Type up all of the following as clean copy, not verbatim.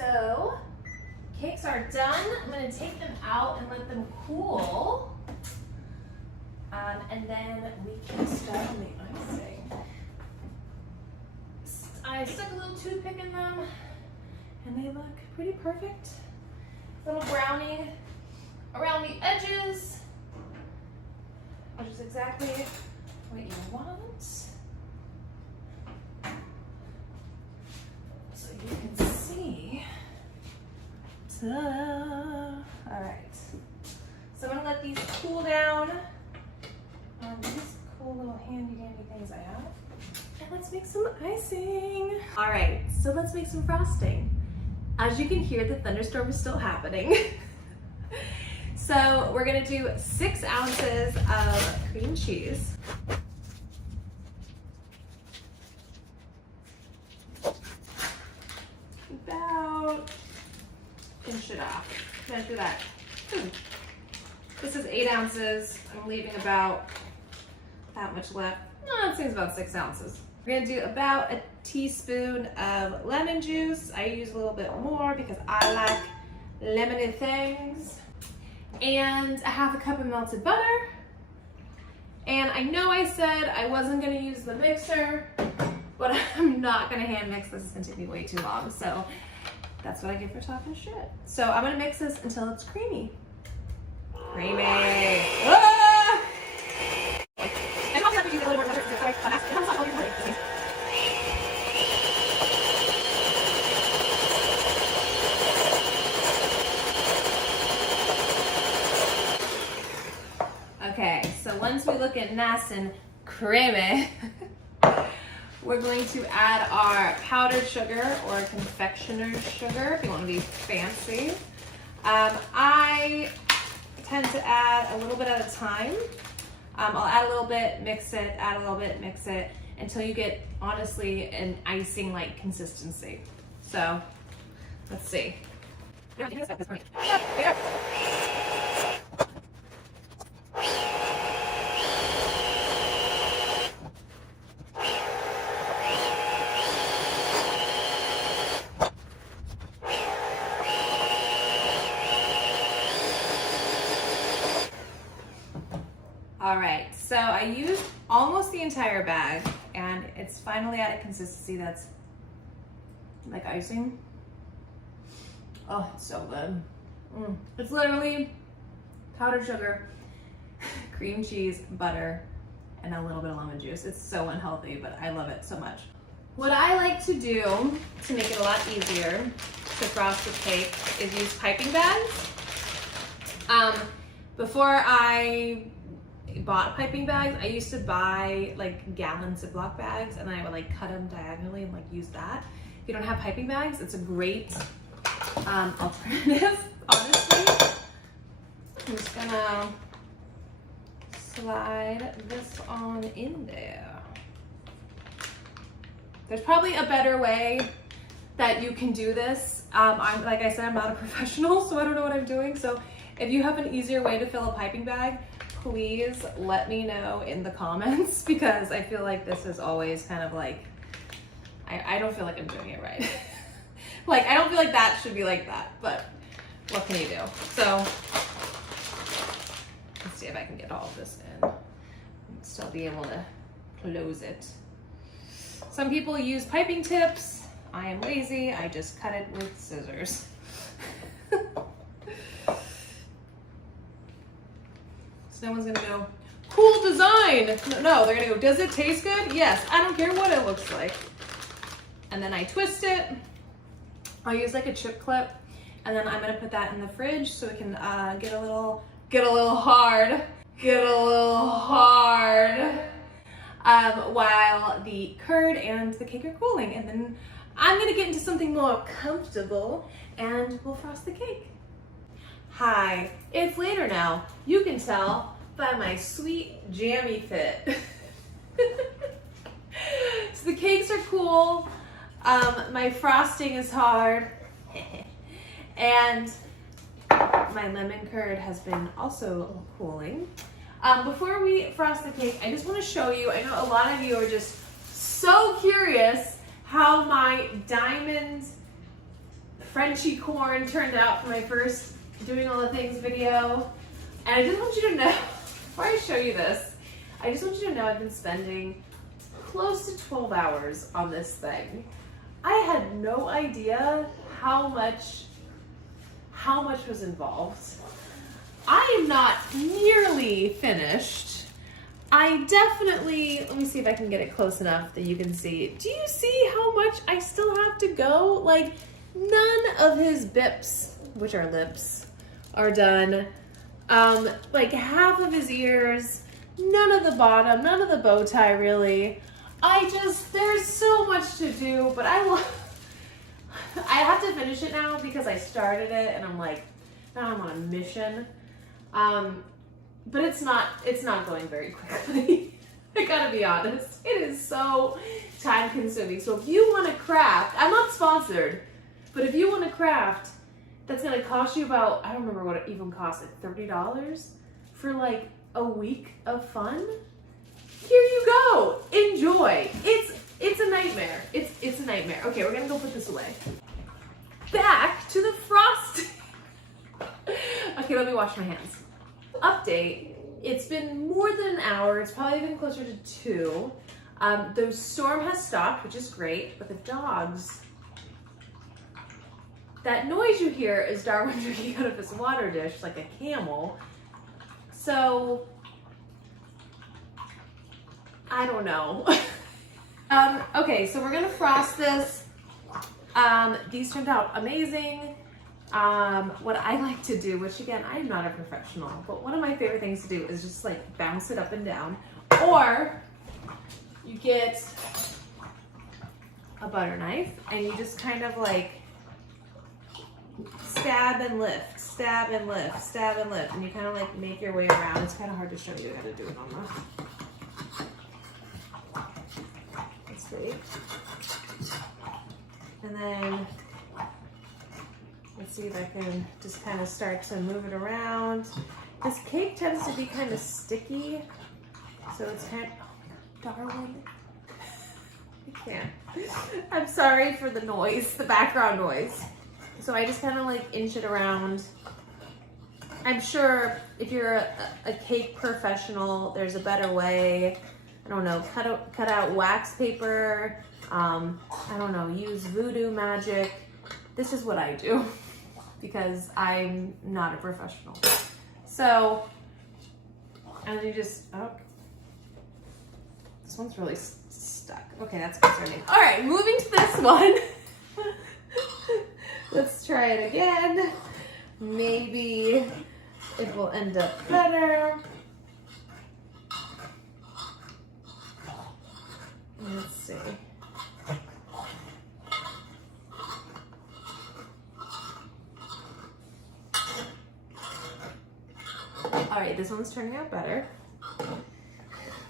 So, cakes are done. I'm gonna take them out and let them cool. And then we can start on the icing. I stuck a little toothpick in them and they look pretty perfect. Little brownie around the edges, which is exactly what you want. So you can see. Ta-da! All right. So I'm gonna let these cool down. These cool little handy dandy things I have. And let's make some icing. All right, so let's make some frosting. As you can hear, the thunderstorm is still happening. So we're gonna do 6 ounces of cream cheese. About pinch it off. Measure that. This is 8 ounces. I'm leaving about that much left. No, it seems about 6 ounces. We're gonna do about a teaspoon of lemon juice. I use a little bit more because I like lemony things. And a half a cup of melted butter. And I know I said I wasn't gonna use the mixer, but I'm not gonna hand mix this. It's gonna take me way too long. So that's what I get for talking shit. So I'm gonna mix this until it's creamy. Creamy. Ah! And also have to use a little more butter because it's like it comes off all your butter. Okay, so once we look at nice and creamy, we're going to add our powdered sugar or confectioner's sugar if you want to be fancy. I tend to add a little bit at a time. I'll add a little bit, mix it, add a little bit, mix it, until you get, honestly, an icing-like consistency. So, let's see. All right, so I used almost the entire bag and it's finally at a consistency that's like icing. Oh, it's so good. It's literally powdered sugar, cream cheese, butter, and a little bit of lemon juice. It's so unhealthy, but I love it so much. What I like to do to make it a lot easier to frost the cake is use piping bags. Before I bought piping bags, I used to buy like gallon Ziploc bags and I would like cut them diagonally and like use that. If you don't have piping bags, it's a great alternative, honestly. I'm just gonna slide this on in there. There's probably a better way that you can do this. Like I said, I'm not a professional, so I don't know what I'm doing. So if you have an easier way to fill a piping bag, please let me know in the comments because I feel like this is always kind of like, I don't feel like I'm doing it right. Like, I don't feel like that should be like that, but what can you do? So, let's see if I can get all of this in and still be able to close it. Some people use piping tips. I am lazy, I just cut it with scissors. No one's gonna go, cool design. No, they're gonna go, does it taste good? Yes, I don't care what it looks like. And then I twist it. I'll use like a chip clip, and then I'm gonna put that in the fridge so it can get a little hard while the curd and the cake are cooling. And then I'm gonna get into something more comfortable and we'll frost the cake. Hi, it's later now. You can tell by my sweet jammy fit. So the cakes are cool. My frosting is hard. And my lemon curd has been also cooling. Before we frost the cake, I just want to show you, I know a lot of you are just so curious how my diamond Frenchy corn turned out for my first doing all the things video. And I just want you to know, before I show you this, I just want you to know I've been spending close to 12 hours on this thing. I had no idea how much was involved. I am not nearly finished. I definitely, let me see if I can get it close enough that you can see. Do you see how much I still have to go? Like, none of his bips, which are lips, are done. Like half of his ears, none of the bottom, none of the bow tie really. There's so much to do, but I have to finish it now because I started it and I'm like, now I'm on a mission. But it's not going very quickly. I gotta be honest. It is so time consuming. So if you want to craft, I'm not sponsored, but if you want to craft, that's gonna cost you about, I don't remember what it even cost, like $30 for like a week of fun. Here you go. Enjoy. It's a nightmare. It's a nightmare. Okay, we're gonna go put this away. Back to the frosting. Okay, let me wash my hands. Update. It's been more than an hour. It's probably been closer to 2. The storm has stopped, which is great, but the dogs, that noise you hear is Darwin drinking out of his water dish like a camel. So, I don't know. Okay, so we're gonna frost this. These turned out amazing. What I like to do, which again, I'm not a professional, but one of my favorite things to do is just like bounce it up and down. Or you get a butter knife and you just kind of like stab and lift, stab and lift, stab and lift, and you kind of like make your way around. It's kind of hard to show you how to do it on the. Let's see. And then let's see if I can just kind of start to move it around. This cake tends to be kind of sticky, so it's kind of, oh, Darwin. I can't. I'm sorry for the noise, the background noise. So I just kind of like inch it around. I'm sure if you're a cake professional, there's a better way. I don't know, cut out wax paper. I don't know, use voodoo magic. This is what I do because I'm not a professional. So, and you just, oh, this one's really stuck. Okay, that's concerning. All right, moving to this one. Let's try it again. Maybe it will end up better. Let's see. All right, this one's turning out better.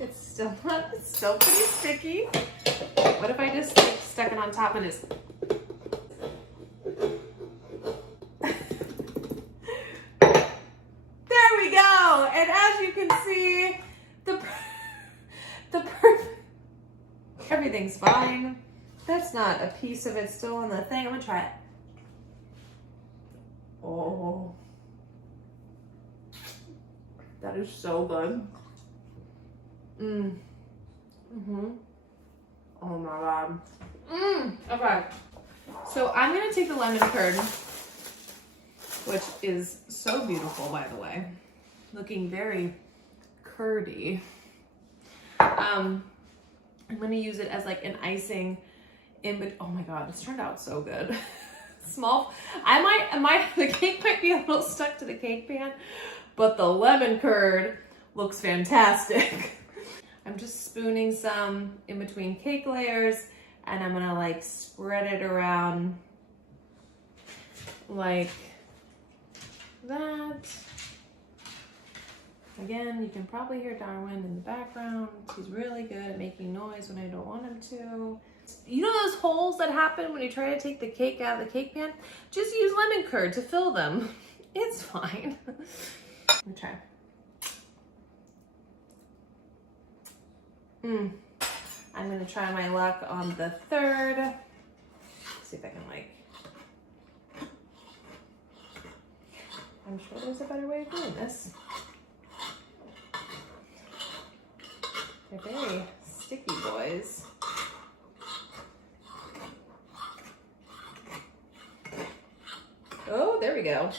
It's still pretty sticky. What if I just like stuck it on top and it's there we go. And as you can see, the perfect, everything's fine. That's not a piece of it still on the thing. I'm gonna try it. Oh, that is so good. Oh my God. Okay. So I'm gonna take the lemon curd, which is so beautiful, by the way. Looking very curdy. I'm gonna use it as like an icing oh my God, this turned out so good. Small, the cake might be a little stuck to the cake pan, but the lemon curd looks fantastic. I'm just spooning some in between cake layers and I'm gonna like spread it around like that. Again, you can probably hear Darwin in the background. He's really good at making noise when I don't want him to. You know those holes that happen when you try to take the cake out of the cake pan? Just use lemon curd to fill them. It's fine. Let me try. I'm gonna try my luck on the third. See if I can like goodness. They're very sticky boys. Oh, there we go.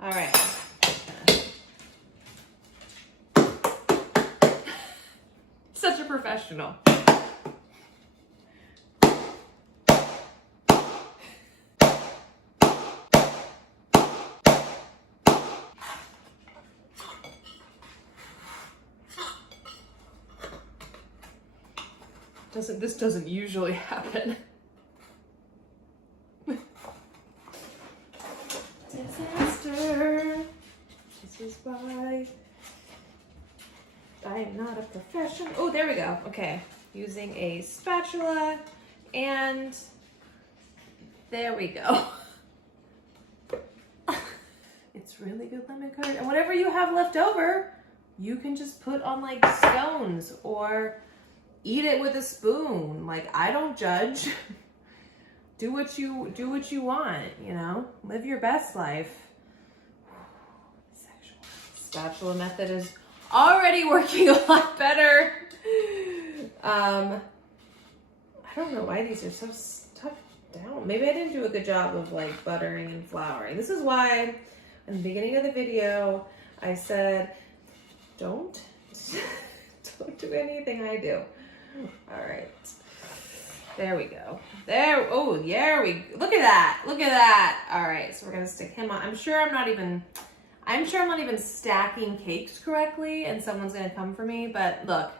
All right. Such a professional. This doesn't usually happen. Disaster. This is why I am not a professional. Oh, there we go. Okay. Using a spatula, and there we go. It's really good lemon curd. And whatever you have left over, you can just put on like scones or eat it with a spoon. Like, I don't judge. Do what you want, you know? Live your best life. Sexual. Spatula method is already working a lot better. I don't know why these are so stuck down. Maybe I didn't do a good job of like buttering and flouring. This is why in the beginning of the video, I said, don't do anything I do. All right. There we go. There. Oh, there we. Look at that. Look at that. All right. So we're gonna stick him on. I'm sure I'm not even stacking cakes correctly, and someone's gonna come for me. But look,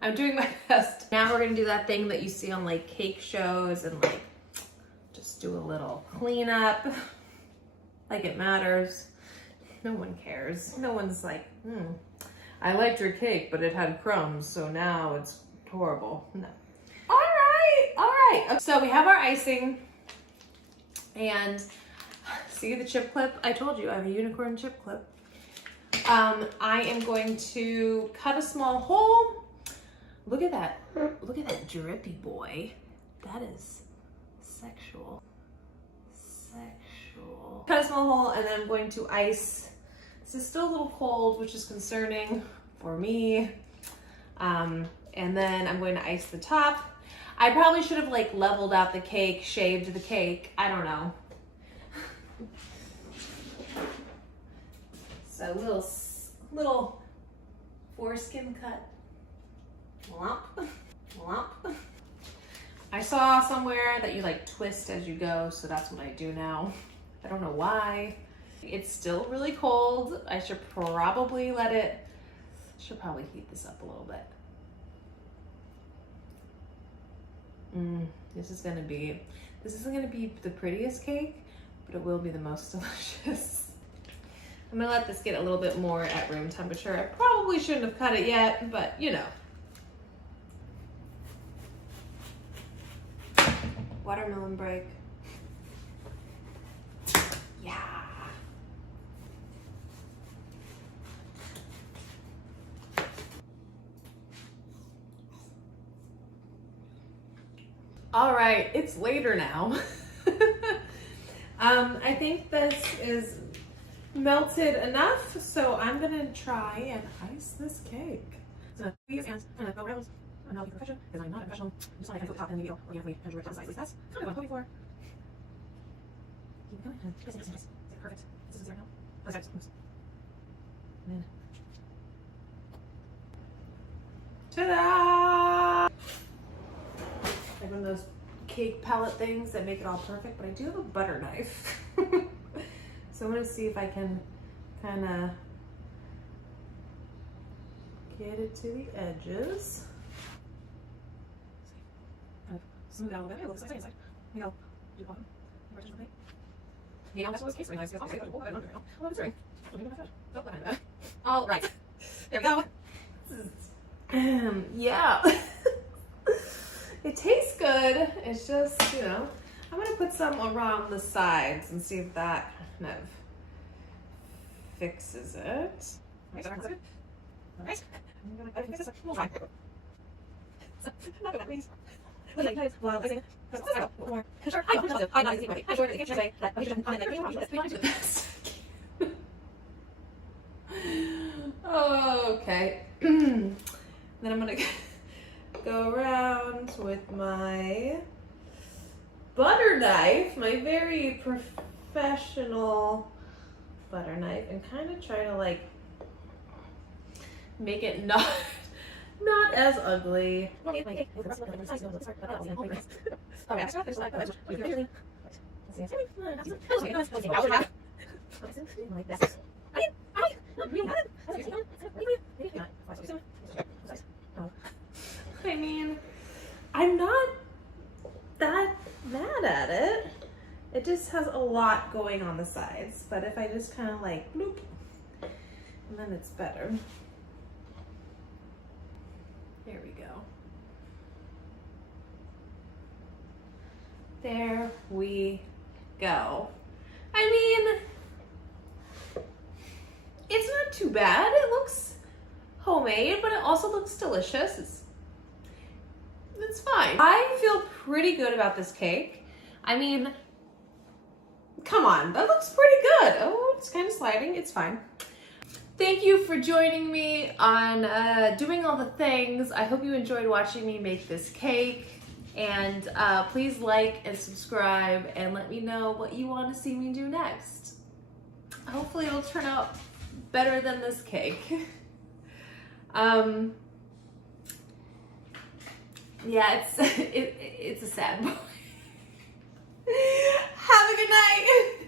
I'm doing my best. Now we're gonna do that thing that you see on like cake shows and like just do a little cleanup. Like it matters. No one cares. No one's like, I liked your cake, but it had crumbs, so now it's horrible. No. All right. So we have our icing, and see the chip clip? I told you I have a unicorn chip clip. I am going to cut a small hole. Look at that. Look at that drippy boy. That is sexual. Sexual. Cut a small hole, and then I'm going to ice. This is still a little cold, which is concerning for me. And then I'm going to ice the top. I probably should have like leveled out the cake, shaved the cake. I don't know. So little foreskin cut. Womp, womp. I saw somewhere that you like twist as you go, so that's what I do now. I don't know why. It's still really cold. I should probably heat this up a little bit. This isn't gonna be the prettiest cake, but it will be the most delicious. I'm gonna let this get a little bit more at room temperature. I probably shouldn't have cut it yet, but you know. Watermelon break. Yeah. All right, it's later now. I think this is melted enough, so I'm gonna try and ice this cake. So please and go around. I'm not a professional because I'm not a professional. I'm just like I put the top in the video organically measure it to the size. That's kind of what I'm hoping for. Keep going. Yes. Perfect. This is zero now. Oh, sorry. Oops. And then. Ta-da! Like one of those cake palette things that make it all perfect, but I do have a butter knife. So I'm gonna see if I can kind of get it to the edges. Kind of smooth out a little bit. It looks like inside. You know, do the bottom. Yeah, that's what this case very nice. I'll say that. I don't know. Oh, it's ring. All right. There we go. Yeah. It tastes good. It's just, you know, I'm gonna put some around the sides and see if that kind of fixes it. All right. I'm gonna fix this. We'll try. Not good, please. Well, Okay. Then I'm gonna go around with my butter knife, my very professional butter knife, and kind of try to like make it not as ugly. I mean, I'm not that mad at it. It just has a lot going on the sides, but if I just kind of like bloop, and then it's better. There we go. There we go. I mean, it's not too bad. It looks homemade, but it also looks delicious. It's fine. I feel pretty good about this cake. I mean, come on, that looks pretty good. Oh, it's kind of sliding. It's fine. Thank you for joining me on doing all the things. I hope you enjoyed watching me make this cake. And please like and subscribe and let me know what you want to see me do next. Hopefully it'll turn out better than this cake. Yeah, it's a sad boy. Have a good night.